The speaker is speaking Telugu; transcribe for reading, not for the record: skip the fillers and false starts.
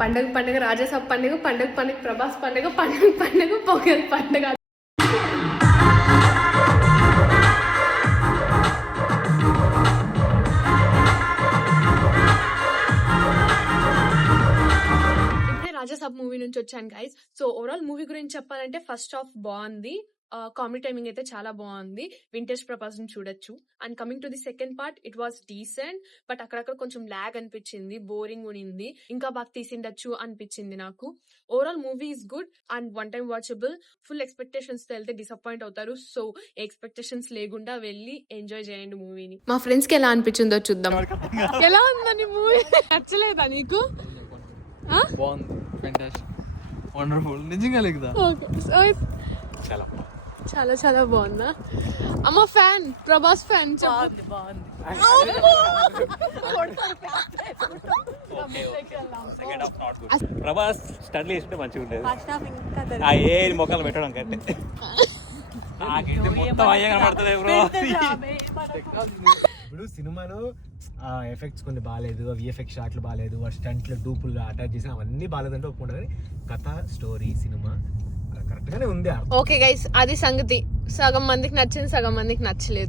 పండుగ రాజాసాబ్ పండుగ ప్రభాస్ పండుగ పొగల్ పండుగ. రాజాసాబ్ మూవీ నుంచి వచ్చాను గైస్. సో ఓవరాల్ మూవీ గురించి చెప్పాలంటే ఫస్ట్ హాఫ్ బాగుంది, కామెడీ టైమింగ్ అయితే చాలా బాగుంది, వింటేజ్ ప్రభాస్ ని చూడొచ్చు. And coming to the second part, it was decent, but అక్కడక్కడ కొంచెం ల్యాగ్ అనిపించింది, బోరింగ్ ఉండింది, ఇంకా బాగా తీసిండొచ్చు అనిపించింది నాకు. Overall movie is good and one time watchable. Full expectations తో వెళ్తే డిసప్పాయింట్ అవుతారు, సో ఎక్స్పెక్టేషన్స్ లేకుండా వెళ్ళి ఎంజాయ్ చేయండి మూవీని. మా ఫ్రెండ్స్ కి ఎలా అనిపించిందో చూద్దాం. ఎలా ఉందని మూవీ నచ్చలేదా నీకు? బాగుంది, ఫెంటాస్టిక్, వండర్ఫుల్, నిజంగా లేదా? చాలా చాలా చాలా బాగుందా? అమ్మ fan, Prabhas fan. Prabhas study చేస్తుంటే మంచిగా ఉండేది, ఏ మొక్కలు పెట్టడం కంటే. ఇప్పుడు సినిమాలో ఎఫెక్ట్స్ కొన్ని బాగాలేదు, విఎఫ్ఎక్స్ షాట్లు బాగాలేదు, స్టంట్లు డూపులు అటాచ్ చేసి అవన్నీ బాగాలేదంటే ఒప్పుకుంటా, కానీ కథ స్టోరీ సినిమా కరెక్ట్ గానే ఉంది. ఓకే గైస్, అది సంగతి. సగం మందికి నచ్చింది, సగం మందికి నచ్చలేదు.